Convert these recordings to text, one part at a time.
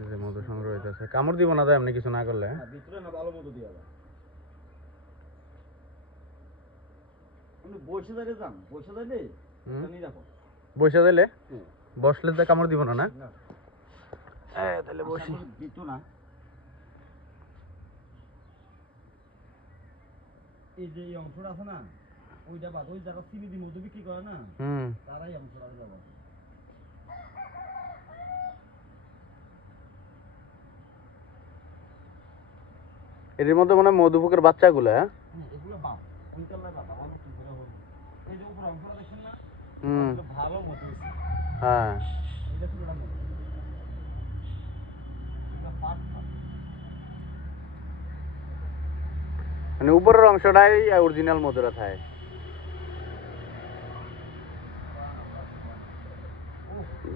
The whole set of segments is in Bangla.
এই যে মধু সংগ্রহ হইতেছে, কামড় দিব না, এমনি কিছু না করলে। ভিতরে না ভালো মধু দিয়া যায়। আপনি বসে দাঁড়িয়ে যান, বসে দাঁড়িয়ে নিরাপদ। বসে দিলে বসলে তো কামড় দিব না, না তাহলে বসি। দিত না, এই যে এই অংশটা আছে না, ওইটা বাদ, ওই যারা চিনি মধু বিক্রি করে না, তারাই অংশটা যাবে। এর মধ্যে মনে হয় মধুপুকের বাচ্চাগুলো, হ্যাঁ এগুলো বাদ, কুইন্টালের বাদ, আমার কি করে হবে? এই যে উপর অংশটা দেখছেন না, ভালো মধু হয়েছে। হ্যাঁ এটা পুরোটা মধু, এটা পাট পাট। মানে উপরের অংশটাই অরিজিনাল মধুরা থাকে।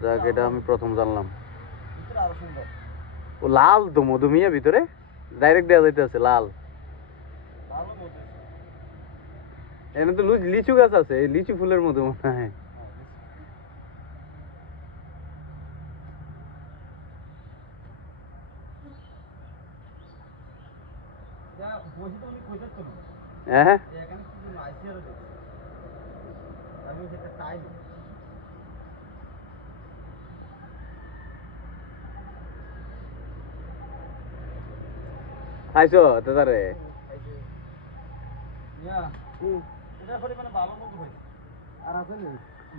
যাক, এটা আমি প্রথম জানলাম। ভিতরে আরো সুন্দর। ও লাল তো মধু মিয়া, ভিতরে ডাইরেক্ট দেওয়া যাইতেছে লাল। ভালো মধু। এখানে তো লিচু গাছ আছে, এই লিচু ফুলের মধু মনে হয়। হ্যাঁ খাইছো তো তারে?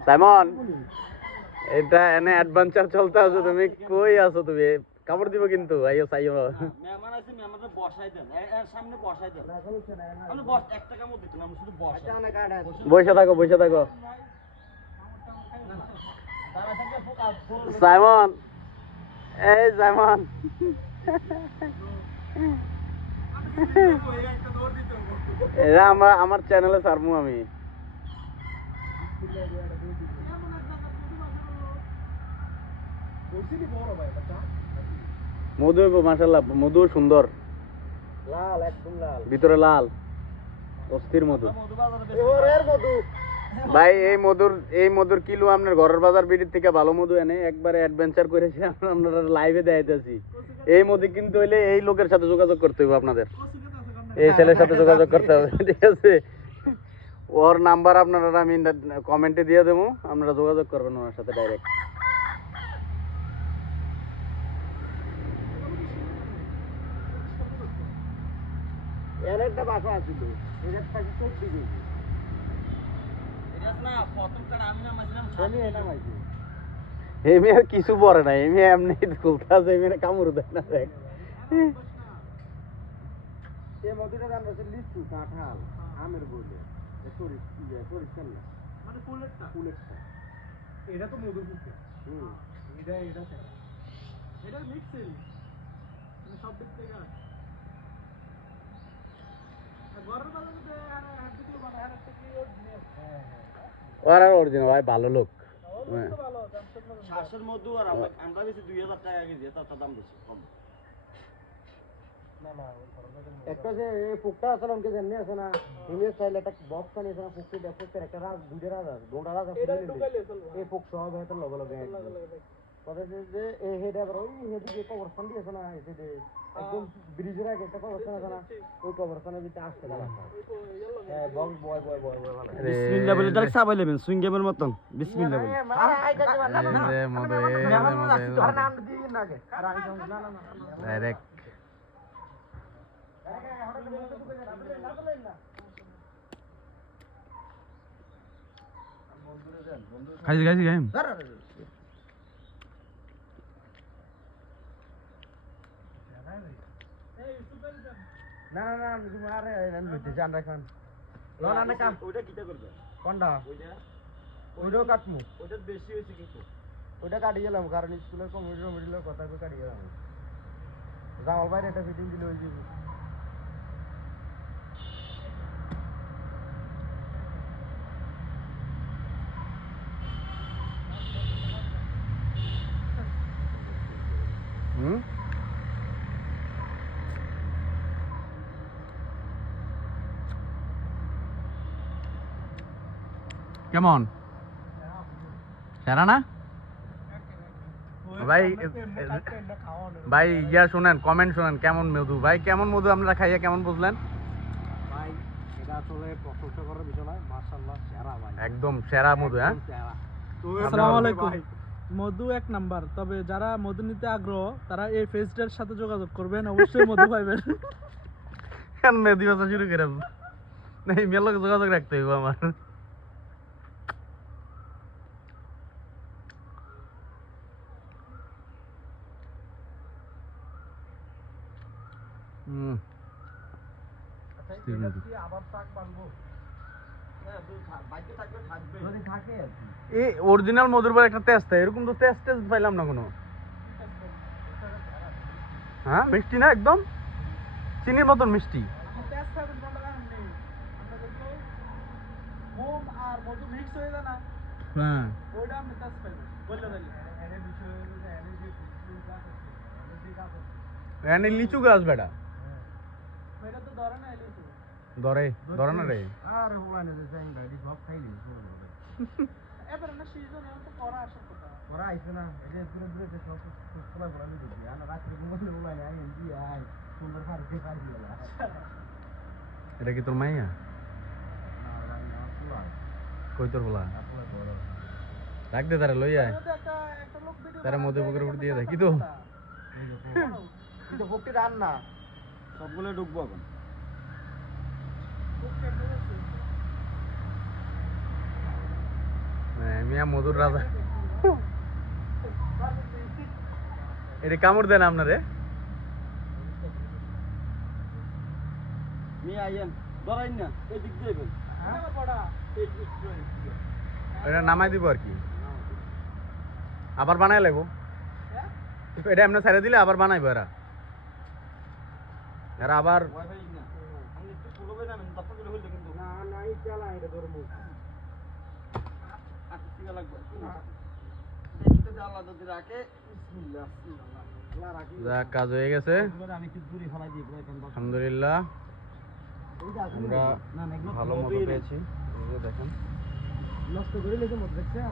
সাইমন, এটা এনে অ্যাডভেঞ্চার চলতে আছে, তুমি কই আছো? তুমি কাপড় দিব কিন্তু, আইও চাইও। মেহমান আছে, মেহমানদের বসাই দেন, এর সামনে বসাই দেন। আমি বস 1 টাকা মধ্যে দিলাম, শুধু বসাই। বসে থাকো, বসে থাকো। সাইমন, এই সাইমন, এরা আমার চ্যানেলে ছাড়বো আমি। মধু মাশাআল্লাহ, মধু সুন্দর, লাল, একদম লাল, ভিতরে লাল, অস্থির মধু। ভাই এই মধুর কিলো আপনার ঘরের বাজার বিড়ির থেকে ভালো মধু এনে একবারে অ্যাডভেঞ্চার করেছি, আপনারা লাইভে দেখাইতেছি। এই মধু কিনতে হইলে এই লোকের সাথে যোগাযোগ করতে হবে আপনাদের, এই ছেলের সাথে যোগাযোগ করতে হবে, ঠিক আছে? ওর নাম্বার আপনারা আমি কমেন্টে দিয়ে দেবো, আপনারা যোগাযোগ করবেন ওনার সাথে ডাইরেক্ট। এর একটা বাসা আছিল, এর একটা 14 কেজি। এটা না প্রথম কার আমি নামাইছিলাম, আমি এটা নামাইছি। এই মেয়ে কিছু পরে না, এই মেয়ে এমনি খুলতাছে, এই মেয়ে কামড় দেয় না। দেখ এই মধুটার দাম হচ্ছে লিচু, কাঁঠাল, আমের বলে, সরিষার না, মানে ফুলেরটা। এটা তো মধু ফুটে। এটা মিক্সিং, মানে সব দিক থেকে আছে। ঘরের বাজারে হাত দিকে বানায়, হাত থেকে ওরা অরিজিনাল ভাই, ভালো লোক। শ্বাসের মধু আর আমরা বেশি 2000 টাকা কেজি, তার দাম বেশি কম। একটা যে এই ফুকটা আছে অনেকে জানে আছে না, ইমেজ চাইলে একটা বক্স বানিয়েছে না, ফুকটি দেখতে একটা রাজ, দুইটা রাজ আছে, দুটা রাজ আছে, এই ফুক সব হেতে লগে লগে কথা যে এই হেডে আবার ওই হেডে যে কবরস্থান দিয়েছে না, এই যে একদম ব্রিজের আগে একটা কবরস্থান আছে না, ওই কবরস্থানের ভিতরে আসতে গেল। হ্যাঁ, বক্স বয় বিসমিল্লাহ বলে ডাইরেক্ট সাবাই নেবেন, সুইং গেমের মতন বিসমিল্লাহ বলে। ডাইরেক্ট খাইছি খাইছি খাইম। না তুমি আরে আমি লইতে জান রাখান। না কাম ওইটা কিটা করবে? কোনটা? ওইটাও কাটমু। ওইটা বেশি হইছে কিন্তু। ওইটা কাটি গেলাম, কারণ স্কুলের কমিটির কথা কই কাটি গেলাম। জামাল ভাই একটা ফিটিং দিলে হই যাবে। কেমন? সেরা না? ভাই ভাই ইয়া শুনেন, কমেন্ট শুনেন কেমন মধু ভাই, কেমন মধু আপনারা খাইয়া কেমন বুঝলেন? ভাই এটা আসলে প্রশংসা করার বিষয় নয়, মাশাআল্লাহ সেরা ভাই, একদম সেরা মধু। হ্যাঁ, সেরা। আসসালামু আলাইকুম। মধু এক নাম্বার, তবে যারা মধু নিতে আগ্রহ তারা এই পেজটার সাথে যোগাযোগ করবেন, অবশ্যই মধু পাইবেন। কেন মেহেদি বাসা শুরু করে নাই, মেয়ের লোক যোগাযোগ রাখতে হইব আমার। যদি থাকে আর কি। এই অরিজিনাল মধুর পর একটা টেস্ট হয়, এরকম তো টেস্ট পাইলাম না কোনো। হ্যাঁ মিষ্টি না, একদম চিনির মতন মিষ্টি। আর মধু মিক্স হয়ে যায় না, হ্যাঁ ওইটা আপনি টেস্ট পাইবেন বললে দিলে। এখানে লিচু গাছ বেটা এটা তো ধরে না এলিছো। ধরে ধরে না রে। আর হুলানে যে যাই গাড়ি সব খাইলি শুরু হবে। এবারে না সিজন এত তো করা আসার কথা। ওরা আইছে না, এটা পুরো দূরে সব খোলা খোলা নিয়ে দিছি। আর রাত্রে ঘুমাতে হুলানে আই এমজি আই সুন্দর ফারকে ফারকি গেল। এটা কি তোর মাইয়া? কই তোর বলা রাখ দে, তারা লই আয়, একটা লোক ভিডিও তারা মধু পুকুর উপর দিয়ে দেয় কি তো। কিন্তু ফুকটি রান না, সবগুলো ঢুকবো এখন। মিয়া মধুর রাজা। এটা কামড় দেন আপনারে। মি আইয়েন ধরাইন না, এই দিক দিয়ে যাবেন। এটা নামাই দিব আর কি, আবার বানাই লাগবো। এটা এমনি ছেড়ে দিলে আবার বানাইবো এরা, এরা আবার। ওয়াইফাই না আমি একটু পুরোবে না, আমি তত করে হইলো কিন্তু না না এই চালা এটা ধরমু আটটি লাগবে না, দেখতে যা আল্লাহ যদি রাখে। বিসমিল্লাহ বিসমিল্লাহ আল্লাহ রাখি। যা কাজ হয়ে গেছে আমি কি দূরে ফলাই দিই পুরো এখন। আলহামদুলিল্লাহ, আমরা না না এগুলো ভালো মতো পেয়েছি। এই যে দেখেন নষ্ট করে লেগে মত দেখছেন।